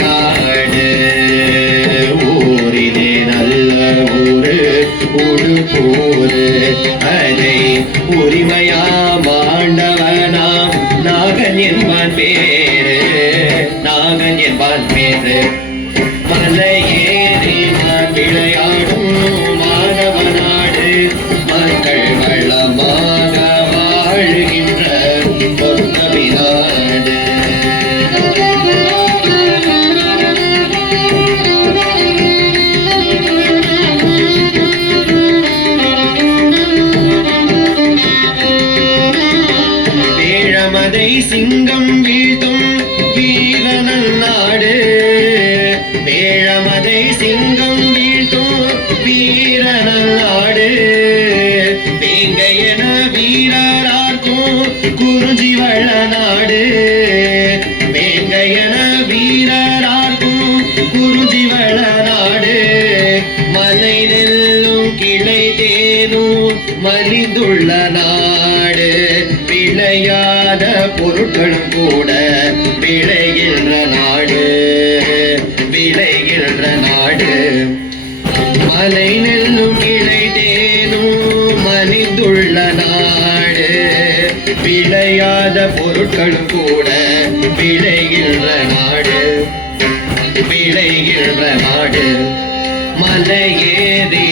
நாடு ஊரிலே நல்ல ஊரு உடுப்பூரு அதை உரிமையா மாண்டவனாம் நாகன் என்பான் பேரு நாகன் என்பான் பேரு மலையேறி நான் விளையாடும் மாணவ நாடு மக்கள் வளமாக வாழ்கின்ற பொத்தவி நாடு வேழமதை சிங்கம் வீழ்த்தும் வீரனல் நாடு வேழமதை சிங்கம் வீழ்த்தும் வீரனல் நாடு வேங்கையன வீரரார்க்கும் குறிஞ்சி வள நாடு வேங்கையன வீரரார்க்கும் குறிஞ்சி வள நாடு மலை நெல்லும் கிளை தேனும் மலிந்துள்ள நாடு விளையாத பொருட்களும் கூட விளைகின்ற நாடு விளைகின்ற நாடு மலை நெல்லும் கிளை தேனும் மலிந்துள்ள நாடு விளையாத பொருட்களும் கூட விளைகின்ற நாடு விளைகின்ற நாடு மலையேறி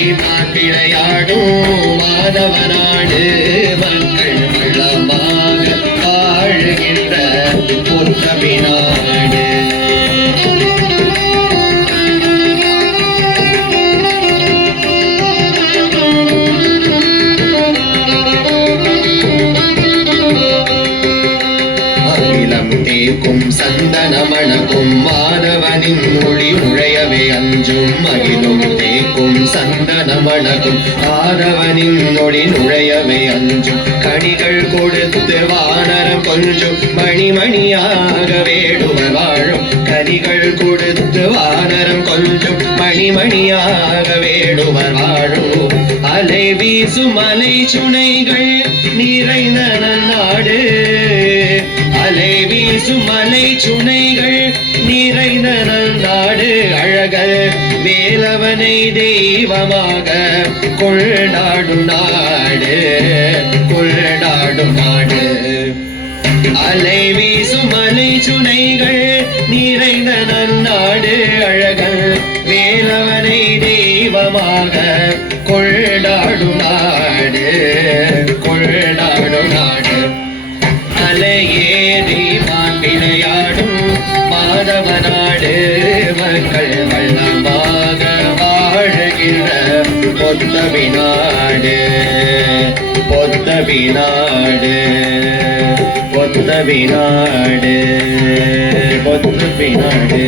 விளையாடும் மாதவ நாடு மக்கள் வளமாக வாழ்கின்ற பொத்தவி நாடு தேக்கும் சந்தன மணக்கும் மாதவனின் மொழி உழையவே அஞ்சும் மகிழும் தேக்கும் சந்தன மணக்கும் மாதவனின் மொழி நுழையவே அஞ்சும் கனிகள் கொடுத்து வானரம் கொஞ்சம் மணிமணியாக வேடுவர் வாழும் கனிகள் கொடுத்து வானரம் கொஞ்சம் மணிமணியாக வேடுவர் வாழும் அலை வீசும் மலை சுனைகள் நிறைந்த நாடு அலை வீசும் மலை சுனைகள் நிறைந்த நாடு அழகர் வேலவனை தெய்வமாக கொண்டாடும் நாடு கொண்டாடும் நாடு அலை வீசும் மலை சுனைகள் நிறைந்த நாடு அழகர் வேலவனை தெய்வமாக கொண்டாடும் நாடு கொண்டாடும் நாடு மலையேறி மான் விளையாடும் மாதவ நாடு மக்கள் வளமாக வாழ்கின்ற பொத்தவி நாடு பொத்தவி நாடு பொத்தவி நாடு பொத்தவி நாடு